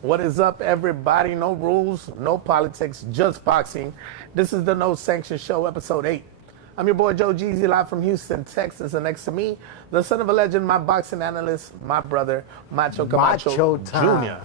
What is up, everybody? No rules, no politics, just boxing. This is the No Sanction Show, episode 8. I'm your boy Joe Jeezy, live from Houston, Texas, and next to me, the son of a legend, my boxing analyst, my brother, Macho Camacho Jr.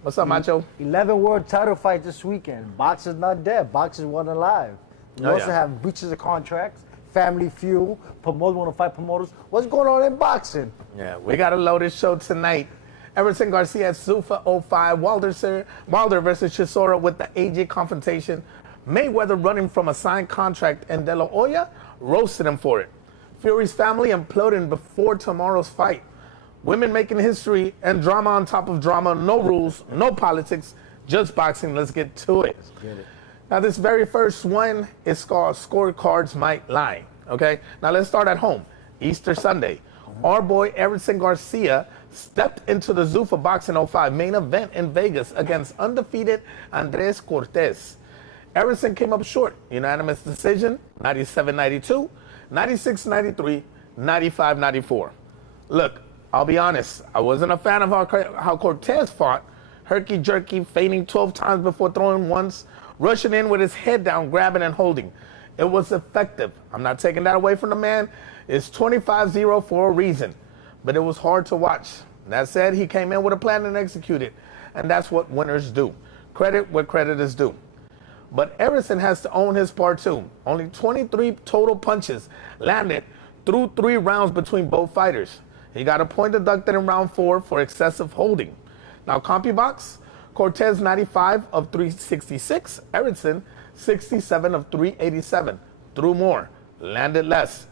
What's up, Macho? 11 world title fights this weekend. Boxing's not dead. Boxing's one alive. We also have breaches of contracts, family feud, promoters want to fight promoters. What's going on in boxing? Yeah, we got a loaded show tonight. Everson Garcia at Zuffa 05, Wilder versus Chisora with the AJ confrontation. Mayweather running from a signed contract, and De La Hoya roasted him for it. Fury's family imploding before tomorrow's fight. Women making history and drama on top of drama. No rules, no politics, just boxing. Let's get to it. Let's get it. Now, this very first one is called Scorecards Might Lie. Okay? Now, let's start at home. Easter Sunday. Our boy Everson Garcia stepped into the Zuffa Boxing 05 main event in Vegas against undefeated Andres Cortez. Everson came up short. Unanimous decision, 97-92, 96-93, 95-94. Look, I'll be honest, I wasn't a fan of how Cortez fought. Herky-jerky, feigning 12 times before throwing once, rushing in with his head down, grabbing and holding. It was effective. I'm not taking that away from the man. It's 25-0 for a reason, but it was hard to watch. That said, he came in with a plan and executed, and that's what winners do. Credit where credit is due. But Everson has to own his part too. Only 23 total punches landed through 3 rounds between both fighters. He got a point deducted in round 4 for excessive holding. Now, CompuBox, Cortez 95 of 366, Everson 67 of 387. Threw more, landed less.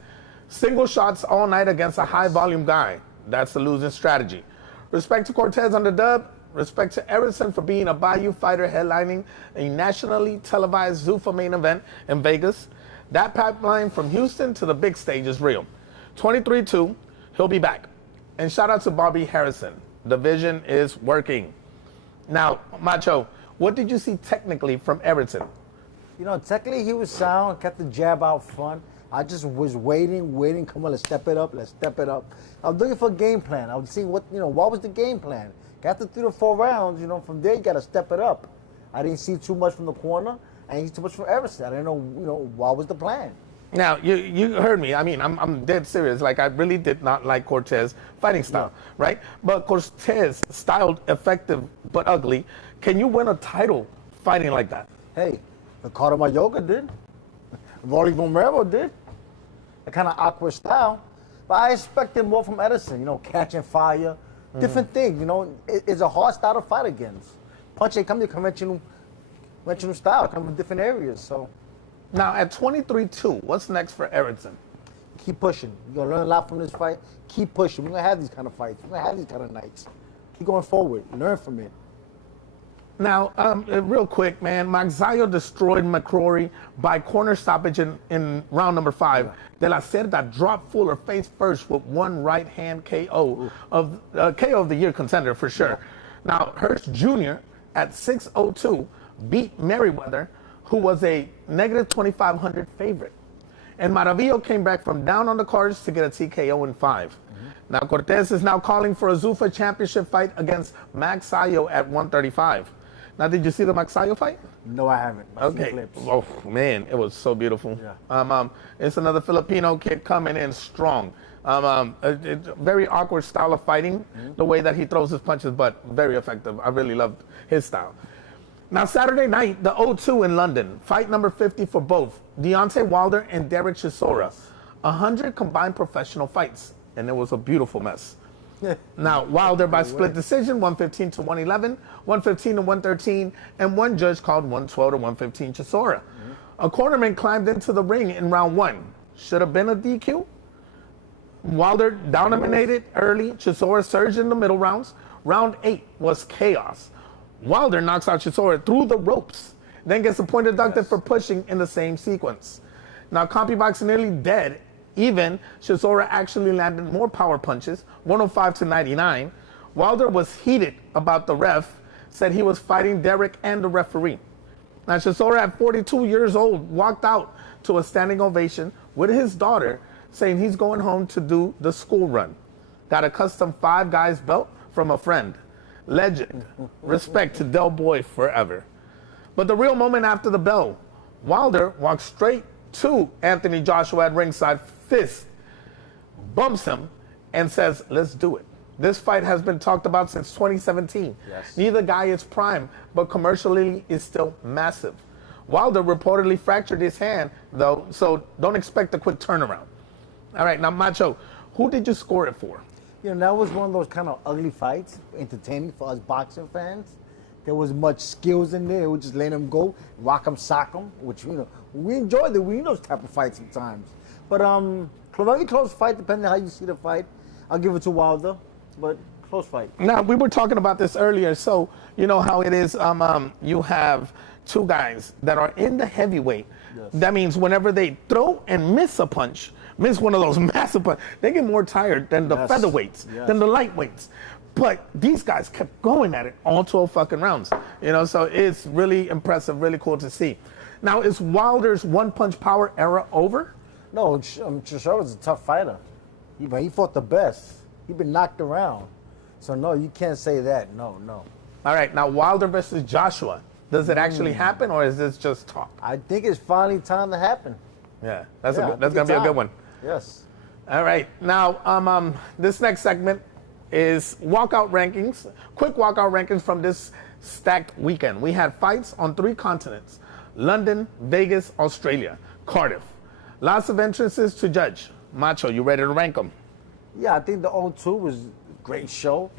Single shots all night against a high-volume guy. That's the losing strategy. Respect to Cortez on the dub. Respect to Everson for being a BiYu fighter headlining a nationally televised Zuffa main event in Vegas. That pipeline from Houston to the big stage is real. 23-2, he'll be back. And shout out to Bobby Harrison. The vision is working. Now, Macho, what did you see technically from Everson? You know, technically he was sound, kept the jab out front. I just was waiting. Come on, let's step it up. I was looking for a game plan. I was seeing what was the game plan. After 3 to 4 rounds, from there you got to step it up. I didn't see too much from the corner, and he too much from Everson. I didn't know, what was the plan. Now, you heard me. I mean, I'm dead serious. Like, I really did not like Cortez fighting style, right? But Cortez styled effective but ugly. Can you win a title fighting like that? Hey, Ricardo Mayorga did. Rolly Romero did. A kind of awkward style. But I expected more from Edison, catching fire, different things, It's a hard style to fight against. Punch ain't come to conventional style, come from different areas, so. Now, at 23-2, what's next for Everson? Keep pushing. You're going to learn a lot from this fight. Keep pushing. We're going to have these kind of fights. We're going to have these kind of nights. Keep going forward. Learn from it. Now, real quick, man, Magsayo destroyed McCrory by corner stoppage in round number 5. De La Cerda dropped Fuller face first with one right hand KO of the year contender for sure. Now, Hurst Jr. at 6:02 beat Merriweather, who was a negative 2,500 favorite. And Maravillo came back from down on the cards to get a TKO in 5. Now, Cortez is now calling for a Zuffa championship fight against Magsayo at 135. Now, did you see the Magsayo fight? No, I haven't. Okay. Oh, man, it was so beautiful. Yeah. It's another Filipino kid coming in strong. Very awkward style of fighting, the way that he throws his punches, but very effective. I really loved his style. Now, Saturday night, the O2 in London, fight number 50 for both, Deontay Wilder and Derek Chisora. 100 combined professional fights, and it was a beautiful mess. Now, Wilder by split decision, 115 to 111, 115 to 113, and one judge called 112 to 115 Chisora. A cornerman climbed into the ring in round 1. Should have been a DQ. Wilder dominated early. Chisora surged in the middle rounds. Round 8 was chaos. Wilder knocks out Chisora through the ropes, then gets a point deducted for pushing in the same sequence. Now, CompuBox nearly dead. Even Chisora actually landed more power punches, 105 to 99. Wilder was heated about the ref, said he was fighting Derek and the referee. Now, Chisora, at 42 years old, walked out to a standing ovation with his daughter, saying he's going home to do the school run. Got a custom Five Guys belt from a friend. legend. Respect to Del Boy forever. But the real moment after the bell, Wilder walks straight to Anthony Joshua at ringside, fist, bumps him, and says, let's do it. This fight has been talked about since 2017. Yes. Neither guy is prime, but commercially is still massive. Wilder reportedly fractured his hand, though, so don't expect a quick turnaround. All right, now, Macho, who did you score it for? You know, that was one of those kind of ugly fights, entertaining for us boxing fans. There was much skills in there. We just let them go, rock them, sock them, which, you know, we enjoyed it. We need those type of fights sometimes. But very close fight, depending on how you see the fight. I'll give it to Wilder, but close fight. Now, we were talking about this earlier, so you know how it is. You have two guys that are in the heavyweight. Yes. That means whenever they throw and miss a punch, miss one of those massive punches, they get more tired than the Yes. featherweights, Yes. than the lightweights. But these guys kept going at it all 12 fucking rounds. You know, so it's really impressive, really cool to see. Now, is Wilder's one-punch power era over? No, Chisora was a tough fighter. He fought the best. He'd been knocked around. So, no, you can't say that. No. All right, now Wilder versus Joshua. Does it actually happen, or is this just talk? I think it's finally time to happen. Yeah, that's Yeah, that's gonna be a good one. Yes. All right, now this next segment is walkout rankings. Quick walkout rankings from this stacked weekend. We had fights on 3 continents: London, Vegas, Australia, Cardiff. Lots of entrances to judge. Macho, you ready to rank them? Yeah, I think the O2 was a great show.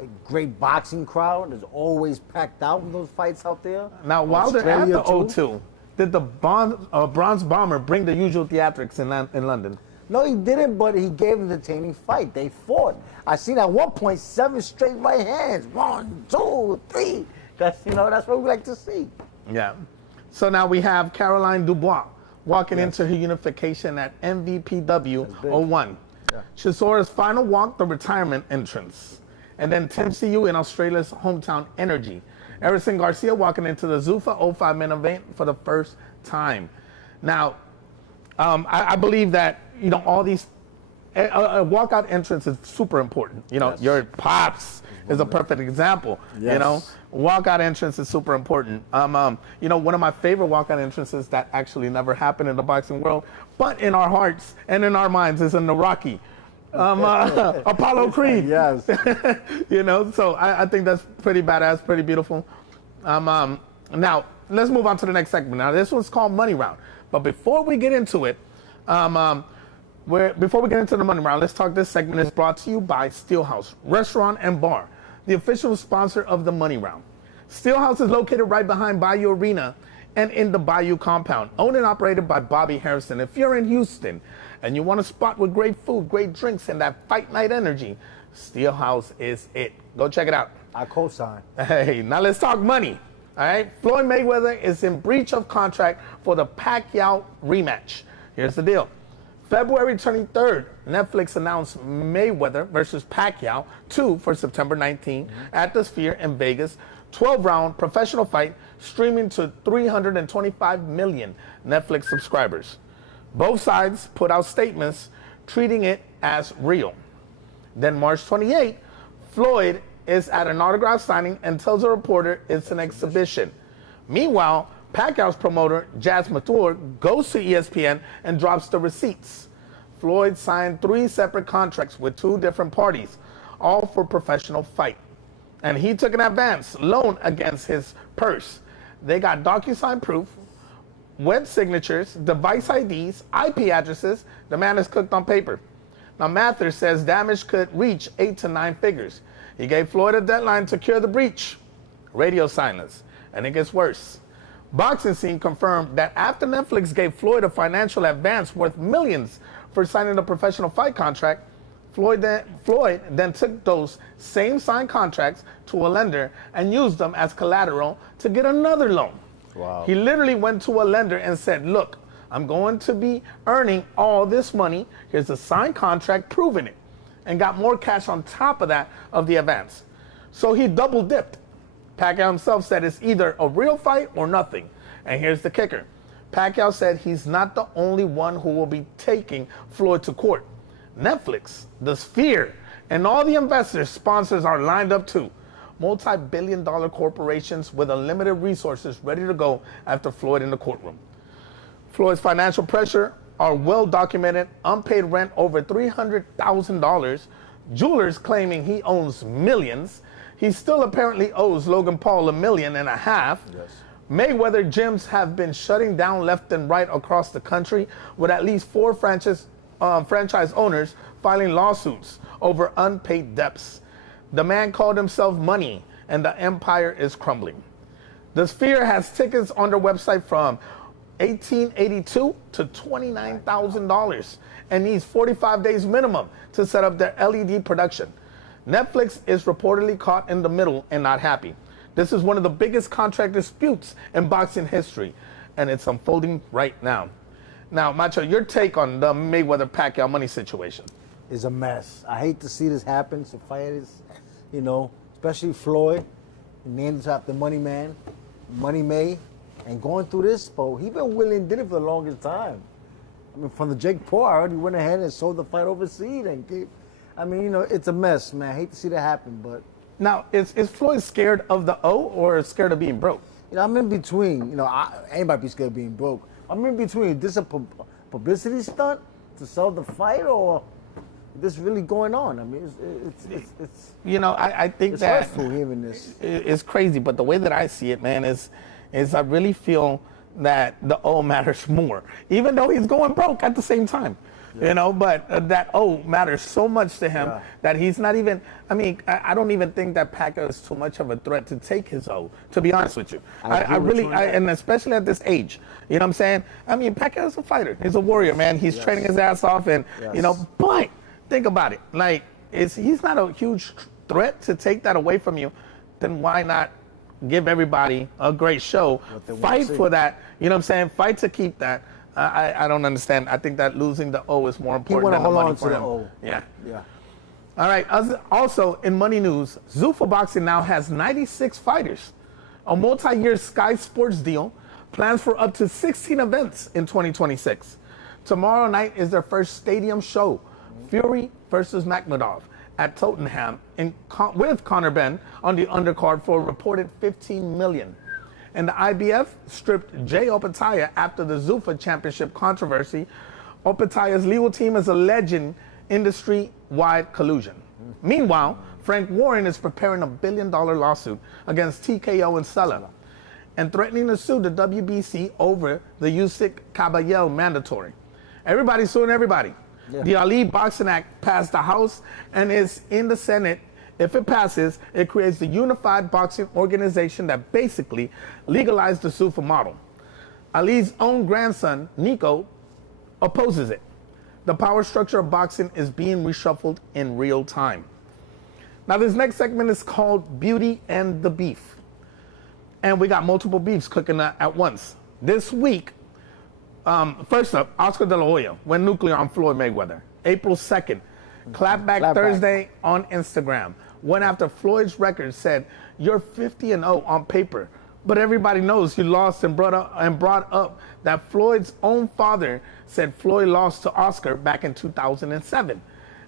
A great boxing crowd. There's always packed out in those fights out there. Now, Wilder at Australia, the too. O2, did the Bronze Bomber bring the usual theatrics in London? No, he didn't, but he gave an entertaining fight. They fought. I seen at one point 7 straight right hands. 1, 2, 3. That's what we like to see. Yeah. So now we have Caroline Dubois walking into her unification at MVPW 01. Yeah. Chisora's final walk, the retirement entrance. And then Tim CU in Australia's hometown Energy. Erison Garcia walking into the Zuffa 05 main event for the first time. Now, I believe that, you know, all these, a walkout entrance is super important. You know, Yes. your Pops is a perfect example. Yes. You know, walkout entrance is super important. You know, one of my favorite walkout entrances that actually never happened in the boxing world, but in our hearts and in our minds, is in the Rocky. Apollo Creed. Yes. You know, so I think that's pretty badass, pretty beautiful. Now, let's move on to the next segment. Now, this one's called Money Round. But before we get into it, before we get into the Money Round, let's talk. This segment is brought to you by Steelhouse Restaurant and Bar, the official sponsor of the Money Round. Steelhouse is located right behind BiYu Arena and in the BiYu compound, owned and operated by Bobby Harrison. If you're in Houston and you want a spot with great food, great drinks, and that fight night energy, Steelhouse is it. Go check it out. I co-sign. Hey, now let's talk money. All right, Floyd Mayweather is in breach of contract for the Pacquiao rematch. Here's the deal. February 23rd, Netflix announced Mayweather versus Pacquiao 2 for September 19 at the Sphere in Vegas. 12-round professional fight streaming to 325 million Netflix subscribers. Both sides put out statements treating it as real. Then March 28, Floyd is at an autograph signing and tells a reporter it's an exhibition. Meanwhile, Pacquiao's promoter, Jazz Mathur, goes to ESPN and drops the receipts. Floyd signed 3 separate contracts with 2 different parties, all for professional fight. And he took an advance loan against his purse. They got DocuSign proof, web signatures, device IDs, IP addresses. The man is cooked on paper. Now, Mathers says damage could reach 8 to 9 figures. He gave Floyd a deadline to cure the breach. Radio silence. And it gets worse. Boxing Scene confirmed that after Netflix gave Floyd a financial advance worth millions for signing a professional fight contract, Floyd then took those same signed contracts to a lender and used them as collateral to get another loan. Wow. He literally went to a lender and said, look, I'm going to be earning all this money. Here's a signed contract proving it. And got more cash on top of that of the advance. So he double dipped. Pacquiao himself said it's either a real fight or nothing. And here's the kicker. Pacquiao said he's not the only one who will be taking Floyd to court. Netflix, the Sphere, and all the investors, sponsors are lined up too. multi-billion-dollar corporations with unlimited resources ready to go after Floyd in the courtroom. Floyd's financial pressure are well documented: unpaid rent over $300,000, jewelers claiming he owns millions. He still apparently owes Logan Paul $1.5 million. Yes. Mayweather gyms have been shutting down left and right across the country, with at least 4 franchise owners filing lawsuits over unpaid debts. The man called himself Money, and the empire is crumbling. The Sphere has tickets on their website from $1,882 to $29,000 and needs 45 days minimum to set up their LED production. Netflix is reportedly caught in the middle and not happy. This is one of the biggest contract disputes in boxing history, and it's unfolding right now. Now, Macho, your take on the Mayweather-Pacquiao money situation? Is a mess. I hate to see this happen. So fighters, especially Floyd, he named himself the Money Man, Money May, and going through this, but he been willing and did it for the longest time. I mean, from the Jake Paul, I already went ahead and sold the fight overseas and it's a mess, man. I hate to see that happen, but. Now, is Floyd scared of the O or scared of being broke? I'm in between. Anybody be scared of being broke. I'm in between. Is this a publicity stunt to sell the fight, or is this really going on? I mean, it's I think it's that hurtful hearing this. It's crazy, but the way that I see it, man, is I really feel that the O matters more, even though he's going broke at the same time. Yeah. But that O matters so much to him that he's not even, I don't even think that Pacquiao is too much of a threat to take his O, to be honest with you. And especially at this age, you know what I'm saying? Pacquiao is a fighter. He's a warrior, man. He's training his ass off and, but think about it. Like, he's not a huge threat to take that away from you, then why not give everybody a great show, fight for that, you know what I'm saying? Fight to keep that. I don't understand. I think that losing the O is more important than the money for him. O. Yeah. All right. Also, in money news, Zuffa Boxing now has 96 fighters, a multi-year Sky Sports deal, plans for up to 16 events in 2026. Tomorrow night is their first stadium show, Fury versus Makhmudov at Tottenham with Conor Benn on the undercard for a reported $15 million. And the IBF stripped Jay Opetaia after the Zuffa Championship controversy. Opetaia's legal team is alleging industry-wide collusion. Meanwhile, Frank Warren is preparing a $1 billion lawsuit against TKO and Sella and threatening to sue the WBC over the Usyk Caballero mandatory. Everybody's suing everybody. Yeah. The Ali Boxing Act passed the House and is in the Senate. If it passes, it creates the unified boxing organization that basically legalized the Zuffa model. Ali's own grandson, Nico, opposes it. The power structure of boxing is being reshuffled in real time. Now, this next segment is called Beauty and the Beef. And we got multiple beefs cooking at once. This week, first up, Oscar De La Hoya went nuclear on Floyd Mayweather. April 2nd, clapback Thursday on Instagram. Went after Floyd's record, said, "You're 50-0 on paper, but everybody knows you lost," and brought up that Floyd's own father said Floyd lost to Oscar back in 2007.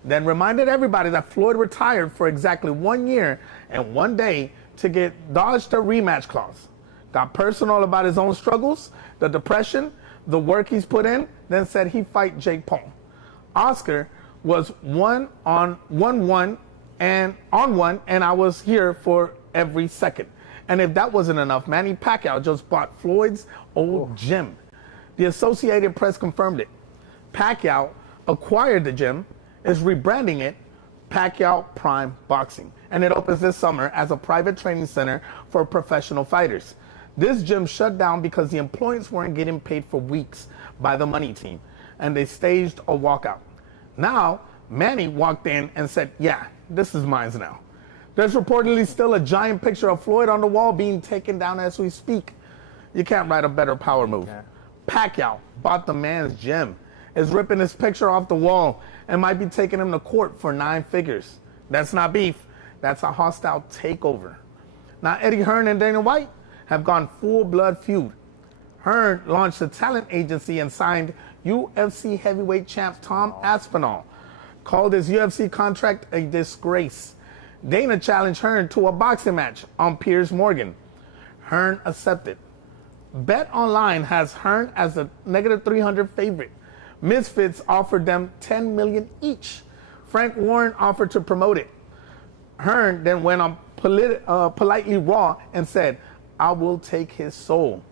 Then reminded everybody that Floyd retired for exactly 1 year and 1 day to dodge the rematch clause. Got personal about his own struggles, the depression, the work he's put in, then said he'd fight Jake Paul. Oscar was 1-on-1 and I was here for every second. And if that wasn't enough, Manny Pacquiao just bought Floyd's old gym. The Associated Press confirmed it. Pacquiao acquired the gym, is rebranding it Pacquiao Prime Boxing, and it opens this summer as a private training center for professional fighters. This gym shut down because the employees weren't getting paid for weeks by the money team, and they staged a walkout. Now, Manny walked in and said, "Yeah, this is mine now." There's reportedly still a giant picture of Floyd on the wall being taken down as we speak. You can't write a better power move. Pacquiao bought the man's gym, is ripping his picture off the wall, and might be taking him to court for 9 figures. That's not beef. That's a hostile takeover. Now, Eddie Hearn and Dana White have gone full-blood feud. Hearn launched a talent agency and signed UFC heavyweight champ Tom Aspinall. Called his UFC contract a disgrace. Dana challenged Hearn to a boxing match on Piers Morgan. Hearn accepted. Bet Online has Hearn as a -300 favorite. Misfits offered them $10 million each. Frank Warren offered to promote it. Hearn then went on politely raw and said, "I will take his soul."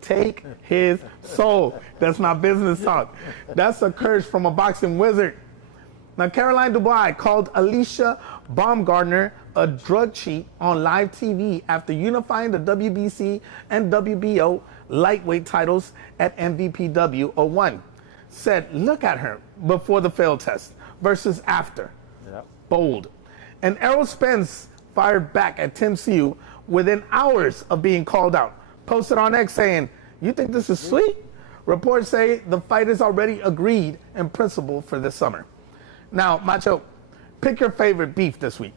Take his soul. That's not business talk. That's a curse from a boxing wizard. Now, Caroline Dubois called Alicia Baumgardner a drug cheat on live TV after unifying the WBC and WBO lightweight titles at MVPW 01. Said, "Look at her before the failed test versus after." Yep. Bold. And Errol Spence fired back at Tim Siu within hours of being called out. Posted on X saying, "You think this is sweet?" Reports say the fight is already agreed in principle for this summer. Now, Macho, pick your favorite beef this week.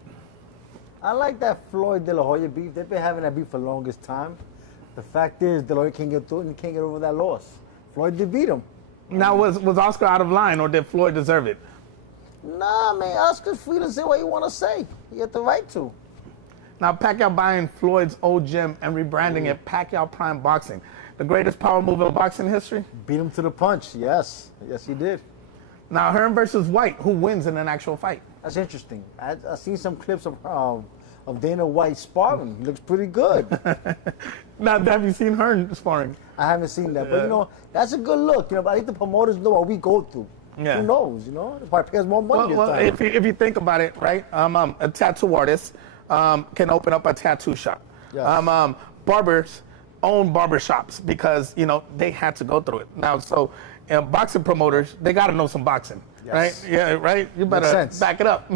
I like that Floyd De La Hoya beef. They've been having that beef for the longest time. The fact is, De La Hoya can't get through it and can't get over that loss. Floyd did beat him. Now, was Oscar out of line, or did Floyd deserve it? Nah, man, Oscar's free to say what he want to say. He had the right to. Now, Pacquiao buying Floyd's old gym and rebranding it Pacquiao Prime Boxing. The greatest power move in boxing history? Beat him to the punch, yes. Yes, he did. Now, Hearn versus White, who wins in an actual fight? That's interesting. I seen some clips of Dana White sparring. He looks pretty good. Now, have you seen Hearn sparring? I haven't seen that, but that's a good look. But I think the promoters know what we go through. Yeah. Who knows? They probably pay us more money this time. If you think about it, right? A tattoo artist can open up a tattoo shop. Yes. Barbers own barbershops because they had to go through it. Now, so boxing promoters, they got to know some boxing, Yes. right? Yeah, right. You better back it up.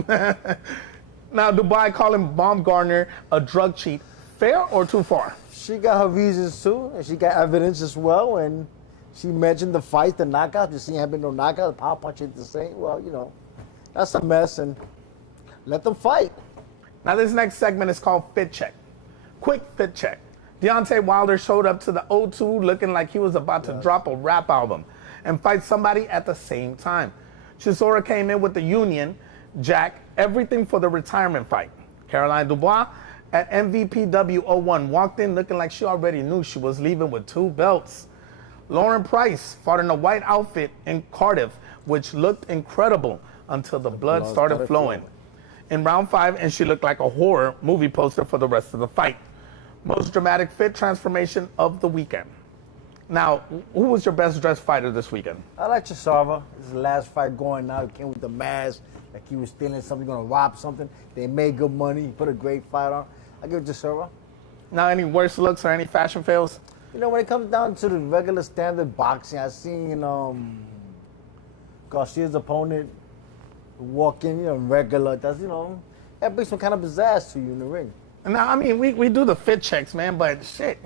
Now, Dubai calling Baumgardner a drug cheat, fair or too far? She got her reasons too, and she got evidence as well. And she mentioned the fight, the knockout. You see, have been no knockout. The power punch ain't the same. Well, that's a mess, and let them fight. Now, this next segment is called Fit Check. Quick fit check. Deontay Wilder showed up to the O2 looking like he was about to drop a rap album and fight somebody at the same time. Chisora came in with the Union Jack, everything for the retirement fight. Caroline Dubois at MVPW 01 walked in looking like she already knew she was leaving with 2 belts. Lauren Price fought in a white outfit in Cardiff, which looked incredible until the blood started flowing. In round 5, and she looked like a horror movie poster for the rest of the fight. Most dramatic fit transformation of the weekend. Now, who was your best dressed fighter this weekend? I like Chisora. This is the last fight going now. He came with the mask, like he was stealing something, going to rob something. They made good money. He put a great fight on. I give it to Chisora. Now, any worse looks or any fashion fails? When it comes down to the regular standard boxing, I seen Garcia's opponent walk in, regular. That's, that brings some kind of pizzazz to you in the ring. Now, I mean, we do the fit checks, man, but shit.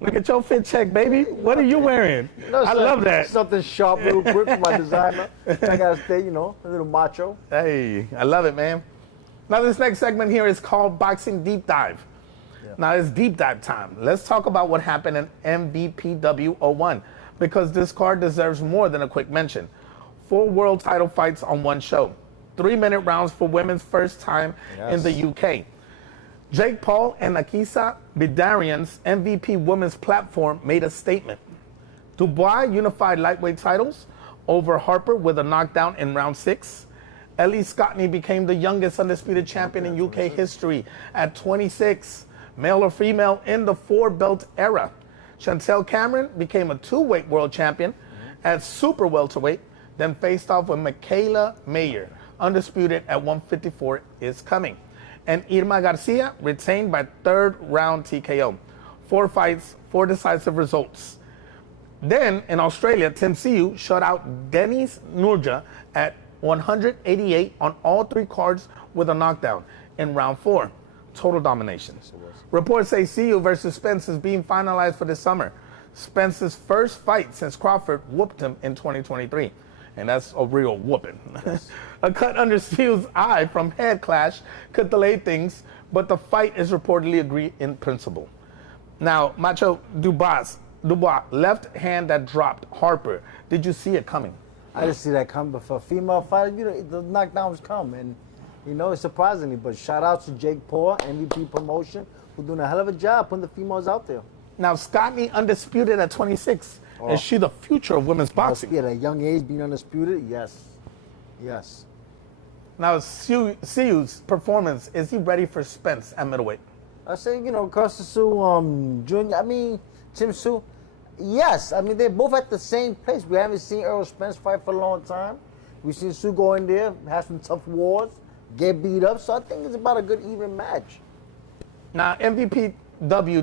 Look at your fit check, baby. What are you wearing? I love that. Something sharp, real quick for my designer. I gotta stay, a little macho. Hey, I love it, man. Now, this next segment here is called Boxing Deep Dive. Yeah. Now, it's deep dive time. Let's talk about what happened in MVPW 01, because this card deserves more than a quick mention. 4 world title fights on one show. 3-minute rounds for women's first time in the UK. Jake Paul and Akisa Bidarian's MVP women's platform made a statement. Dubois unified lightweight titles over Harper with a knockdown in round 6. Ellie Scottney became the youngest undisputed champion in UK history at 26, male or female in the 4-belt era. Chantel Cameron became a 2-weight world champion at super welterweight, then faced off with Michaela Mayer, undisputed at 154 is coming. And Irma Garcia retained by 3rd round TKO. 4 fights, 4 decisive results. Then in Australia, Tim Siu shut out Denis Nurja at 188 on all 3 cards with a knockdown in round 4. Total domination. Reports say Siu versus Spence is being finalized for this summer. Spence's first fight since Crawford whooped him in 2023. And that's a real whooping. Yes. A cut under Siu's eye from head clash could delay things, but the fight is reportedly agreed in principle. Now, Macho Dubois, left hand that dropped Harper. Did you see it coming? I didn't see that coming, but for a female fighter, the knockdowns come, and You know, it's surprisingly, but shout out to Jake Paul, MVP promotion, who's doing a hell of a job putting the females out there. Now, Scotty undisputed at 26. Is she the future of women's boxing? Yeah, at a young age being undisputed, yes. Yes. Now, Siu's performance, is he ready for Spence at middleweight? I say, you know, Costa Sue, Junior, Tim Sue, yes. I mean, they're both at the same place. We haven't seen Errol Spence fight for a long time. We've seen Sue go in there, have some tough wars, get beat up. So I think it's about a good even match. Now, MVPW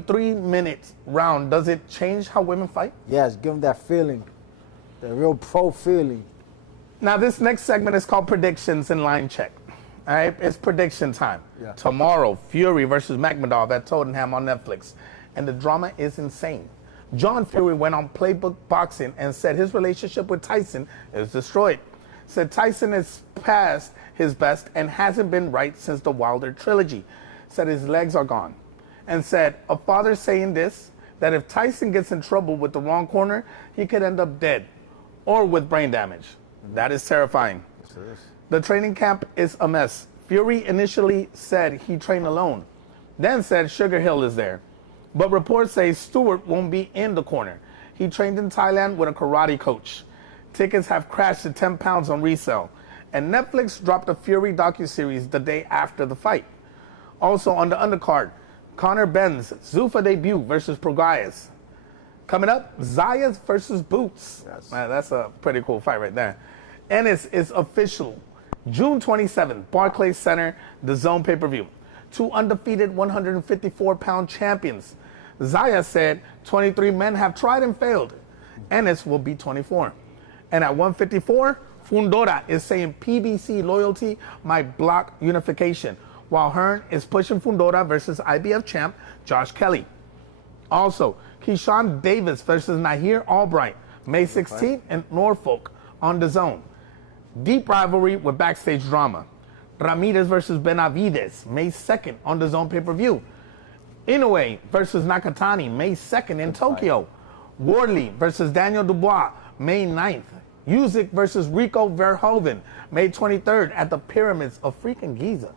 3-minute round, does it change how women fight? Yes, give them that feeling, that real pro feeling. Now, this next segment is called Predictions and Line Check. All right, it's prediction time. Yeah. Tomorrow, Fury versus Magmadov at Tottenham on Netflix. And the drama is insane. John Fury went on Playbook Boxing and said his relationship with Tyson is destroyed. Said Tyson is past his best and hasn't been right since the Wilder trilogy. Said his legs are gone. And said a father saying this, that if Tyson gets in trouble with the wrong corner, he could end up dead or with brain damage. That is terrifying. Yes, it is. The training camp is a mess. Fury initially said he trained alone, then said Sugar Hill is there. But reports say Stewart won't be in the corner. He trained in Thailand with a karate coach. Tickets have crashed to 10 pounds on resale. And Netflix dropped a Fury docuseries the day after the fight. Also on the undercard, Conor Ben's Zuffa debut versus Prograis. Coming up, Zayas versus Boots. Yes. Man, that's a pretty cool fight right there. And it's official. June 27th, Barclays Center, the Zone pay-per-view. Two undefeated 154-pound champions. Zaya said 23 men have tried and failed. Ennis will be 24. And at 154, Fundora is saying PBC loyalty might block unification, while Hearn is pushing Fundora versus IBF champ Josh Kelly. Also, Keyshawn Davis versus Nahir Albright, May 16th in Norfolk on the Zone. Deep rivalry with backstage drama. Ramirez versus Benavides, May 2nd on the Zone pay-per-view. Inoue versus Nakatani, May 2nd in Tokyo. Wardley versus Daniel Dubois, May 9th. Usyk versus Rico Verhoeven, May 23rd at the Pyramids of freaking Giza.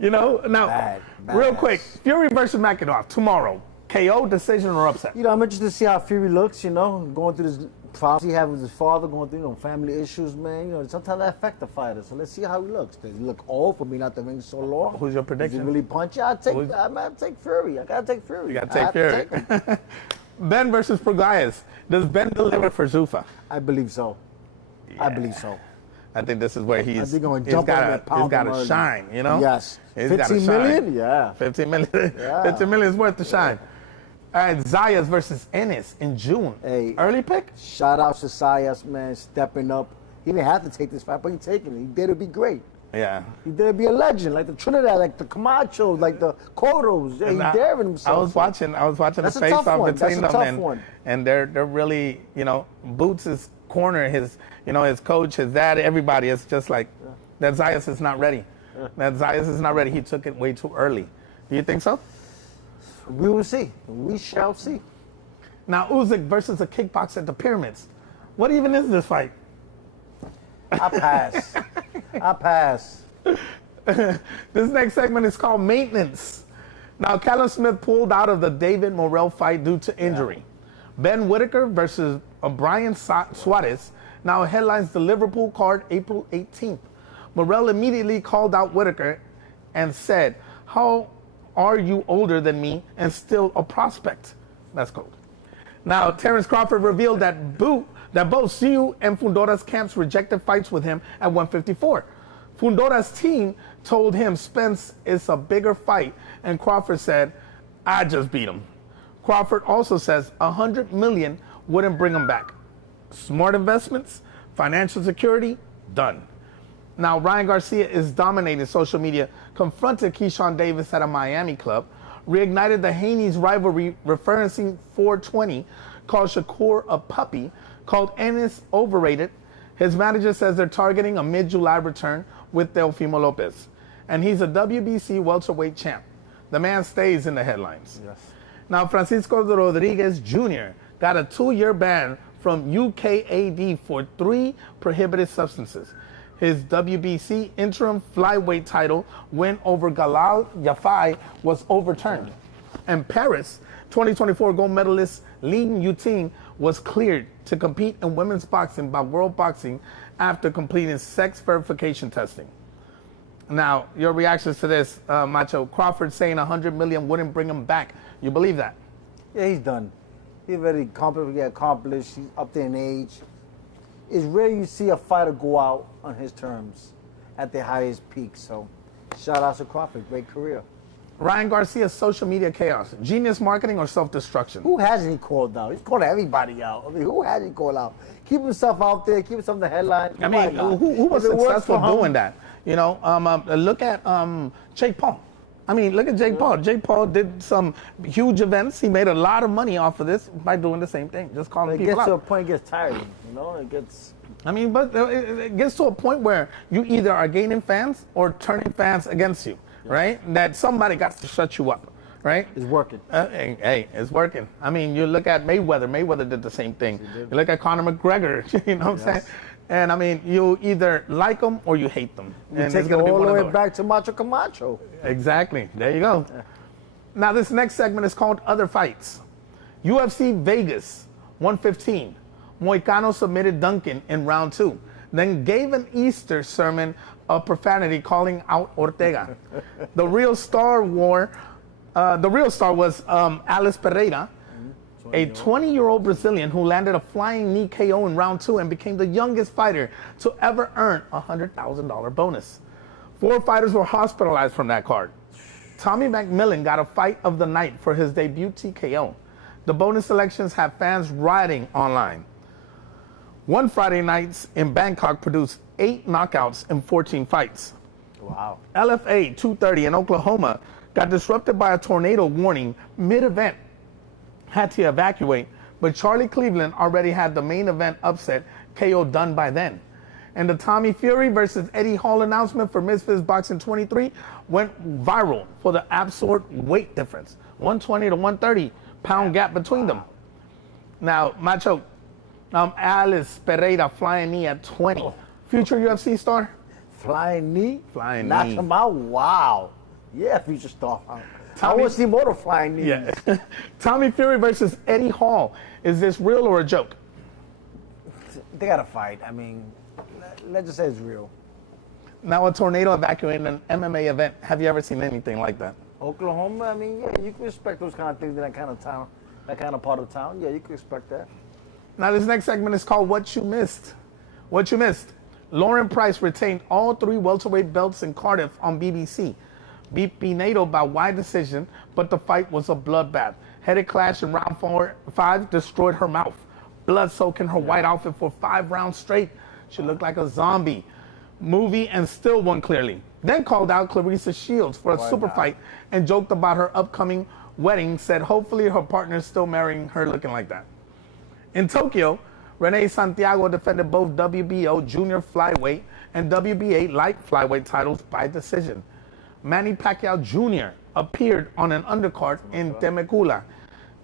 You know, now, real quick, Fury versus Magmadov tomorrow. KO, decision, or upset? You know, I'm interested to see how Fury looks, you know, going through this problems he had with his father, going through, you know, family issues, man. You know, sometimes that affect the fighter. So let's see how he looks. Does he look old for being out the ring so long? Who's your prediction? Is he really punchy? I gotta take Fury. I gotta take Fury. You gotta take Fury. Ben versus Prograis. Does Ben deliver for Zuffa? I believe so. Yeah. I believe so. I think this is where he's got to shine, you know? Yes. He's 15 million? Yeah. 15 million. Yeah. 15 million is worth the shine. All right, Zayas versus Ennis in June. Hey, early pick? Shout out to Zayas, man, stepping up. He didn't have to take this fight, but he taking it. He did it be great. Yeah. He did it be a legend, like the Trinidad, like the Camachos, like the Cottos. Yeah, he daring himself. I was watching the face-off between them, and they're really, you know, Boots' corner, his coach, his dad, everybody is just like, that Zayas is not ready. That Zayas is not ready. He took it way too early. Do you think so? We will see. We shall see. Now, Usyk versus a kickboxer at the Pyramids. What even is this fight? I pass. I pass. This next segment is called Maintenance. Now, Callum Smith pulled out of the David Morrell fight due to injury. Ben Whittaker versus Brian Suarez now headlines the Liverpool card April 18th. Morrell immediately called out Whittaker and said, "How are you older than me and still a prospect?" That's cold. Now, Terence Crawford revealed that both Siu and Fundora's camps rejected fights with him at 154. Fundora's team told him Spence is a bigger fight, and Crawford said, "I just beat him." Crawford also says 100 million wouldn't bring him back. Smart investments, financial security, done. Now, Ryan Garcia is dominating social media, confronted Keyshawn Davis at a Miami club, reignited the Haney's rivalry, referencing 420, called Shakur a puppy, called Ennis overrated. His manager says they're targeting a mid-July return with Teofimo Lopez. And he's a WBC welterweight champ. The man stays in the headlines. Yes. Now, Francisco Rodriguez Jr. got a 2-year ban from UKAD for 3 prohibited substances. His WBC interim flyweight title win over Galal Yafai was overturned. In Paris, 2024 gold medalist Lin Yuting was cleared to compete in women's boxing by World Boxing after completing sex verification testing. Now, your reactions to this, Macho. Crawford saying 100 million wouldn't bring him back. You believe that? Yeah, he's done. He's very accomplished. He's up there in age. It's rare you see a fighter go out on his terms at their highest peak. So, shout out to Crawford. Great career. Ryan Garcia's social media chaos. Genius marketing or self-destruction? Who hasn't he called out? He's called everybody out. I mean, who hasn't he called out? Keep himself out there. Keep himself in the headline. I mean, who was successful doing that? You know, look at Jake Paul. I mean, look at Jake Paul. Jake Paul did some huge events. He made a lot of money off of this by doing the same thing, just calling people out. It gets to a point, it gets tiring, you know? It gets... I mean, but it gets to a point where you either are gaining fans or turning fans against you, right? That somebody got to shut you up, right? It's working. Hey, it's working. I mean, you look at Mayweather. Mayweather did the same thing. You look at Conor McGregor, you know what I'm saying? And I mean, you either like them or you hate them. You take it all the way back to Macho Camacho. Exactly. There you go. Now, this next segment is called Other Fights. UFC Vegas 115. Moicano submitted Duncan in round 2, then gave an Easter sermon of profanity calling out Ortega. The real star was Alice Pereira, a 20-year-old Brazilian who landed a flying knee KO in round 2 and became the youngest fighter to ever earn a $100,000 bonus. 4 fighters were hospitalized from that card. Tommy McMillan got a fight of the night for his debut TKO. The bonus selections have fans rioting online. One Friday nights in Bangkok produced 8 knockouts in 14 fights. Wow. LFA 230 in Oklahoma got disrupted by a tornado warning mid-event. Had to evacuate, but Charlie Cleveland already had the main event upset KO done by then. And the Tommy Fury versus Eddie Hall announcement for Misfits Boxing 23 went viral for the absurd weight difference. 120 to 130 pound gap between them. Now, Macho, Alice Pereira flying knee at 20. Future UFC star? Flying knee? Flying Knock knee. him out? Wow. Yeah, future star. I want to see more flying knees. Yeah. Tommy Fury versus Eddie Hall. Is this real or a joke? They got to fight. I mean, let's just say it's real. Now, a tornado evacuating an MMA event. Have you ever seen anything like that? Oklahoma, I mean, yeah, you can expect those kind of things in that kind of town, that kind of part of town. Yeah, you can expect that. Now, this next segment is called What You Missed. What You Missed. Lauren Price retained all 3 welterweight belts in Cardiff on BBC. Beat Pinedo by wide decision, but the fight was a bloodbath. Headed clash in round 5 destroyed her mouth. Blood soaking her white outfit for 5 rounds straight. She looked like a zombie. Movie and still won clearly. Then called out Clarissa Shields for a super fight and joked about her upcoming wedding, said hopefully her partner's still marrying her looking like that. In Tokyo, Renee Santiago defended both WBO junior flyweight and WBA light flyweight titles by decision. Manny Pacquiao Jr. appeared on an undercard in Temecula.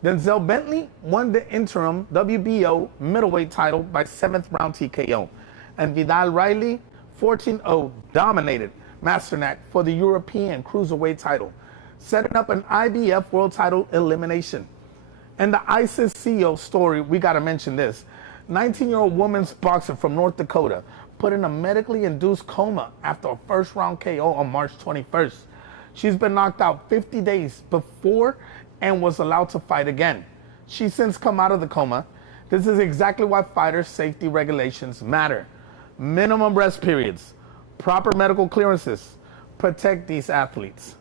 Denzel Bentley won the interim WBO middleweight title by 7th round TKO. And Vidal Riley 14-0 dominated Masternak for the European cruiserweight title, setting up an IBF world title elimination. And the ISIS CEO story, we got to mention this. 19-year-old woman's boxer from North Dakota put in a medically induced coma after a first-round KO on March 21st. She's been knocked out 50 days before and was allowed to fight again. She's since come out of the coma. This is exactly why fighter safety regulations matter. Minimum rest periods, proper medical clearances, protect these athletes.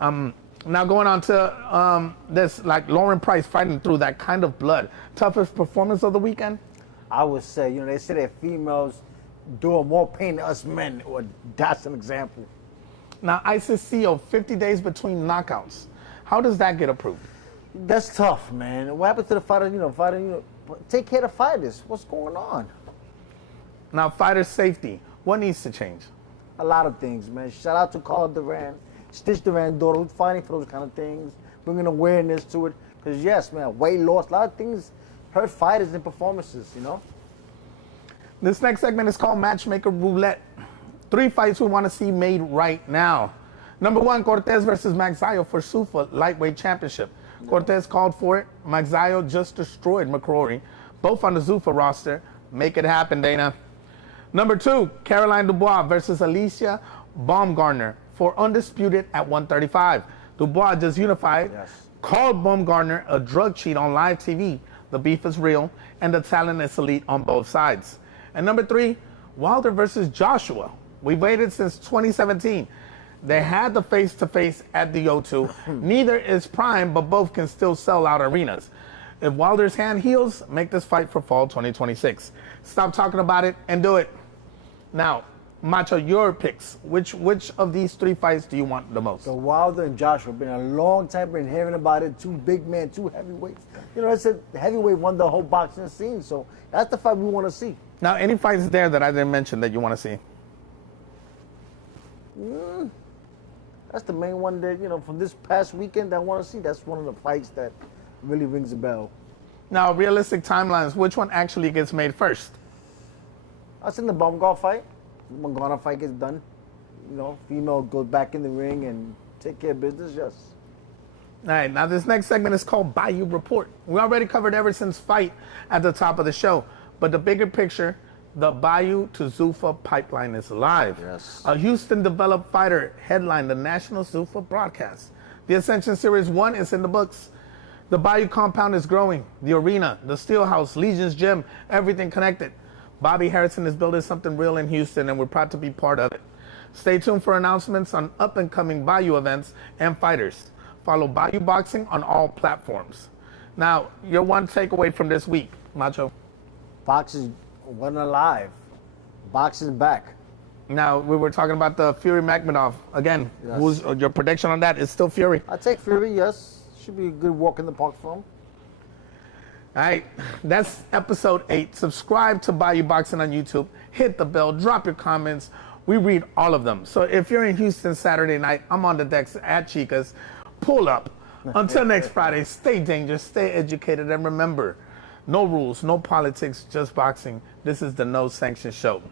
Now going on to this, like Lauren Price fighting through that kind of blood. Toughest performance of the weekend? I would say, you know, they say that females doing more pain than us men. Well, that's an example. Now, ISIS CEO, 50 days between knockouts. How does that get approved? That's tough, man. What happened to the fighter, take care of fighters. What's going on? Now, fighter safety. What needs to change? A lot of things, man. Shout out to Carl Duran, Stitch Duran's daughter, who's fighting for those kind of things, bringing awareness to it. Because, yes, man, weight loss, a lot of things hurt fighters and performances, you know? This next segment is called Matchmaker Roulette. 3 fights we want to see made right now. Number 1, Cortez versus Magsayo for Sufa Lightweight Championship. Cortez called for it. Magsayo just destroyed McCrory, both on the Zuffa roster. Make it happen, Dana. Number 2, Caroline Dubois versus Alicia Baumgartner for Undisputed at 135. Dubois just unified, called Baumgartner a drug cheat on live TV. The beef is real, and the talent is elite on both sides. And number 3, Wilder versus Joshua. We've waited since 2017. They had the face-to-face at the O2. Neither is prime, but both can still sell out arenas. If Wilder's hand heals, make this fight for fall 2026. Stop talking about it and do it. Now, Macho, your picks. Which of these 3 fights do you want the most? So Wilder and Joshua, been a long time been hearing about it. 2 big men, 2 heavyweights. You know, I said heavyweight won the whole boxing scene, so that's the fight we want to see. Now, any fights there that I didn't mention that you want to see? That's the main one that, you know, from this past weekend I want to see. That's one of the fights that really rings a bell. Now, realistic timelines, which one actually gets made first? I seen the Baumgartner fight. The Baumgartner fight gets done. You know, female goes back in the ring and take care of business, yes. All right, now this next segment is called BiYu Report. We already covered Everson's fight at the top of the show, but the bigger picture, the BiYu to Zuffa pipeline is alive. Yes. A Houston-developed fighter headlined the national Zuffa broadcast. The Ascension Series 1 is in the books. The BiYu compound is growing. The arena, the Steelhouse, Legion's Gym, everything connected. Bobby Harrison is building something real in Houston, and we're proud to be part of it. Stay tuned for announcements on up-and-coming BiYu events and fighters. Follow BiYu Boxing on all platforms. Now, your one takeaway from this week, Macho. Boxing wasn't alive. Boxing's back. Now, we were talking about the Fury Magmadov. Again, Yes. who's your prediction on that? Is still Fury. I take Fury, yes. Should be a good walk in the park for him. All right, that's episode 8. Subscribe to BiYu Boxing on YouTube. Hit the bell. Drop your comments. We read all of them. So if you're in Houston Saturday night, I'm on the decks at Chica's. Pull up. Until next Friday, stay dangerous, stay educated, and remember, no rules, no politics, just boxing. This is the No Sanction Show.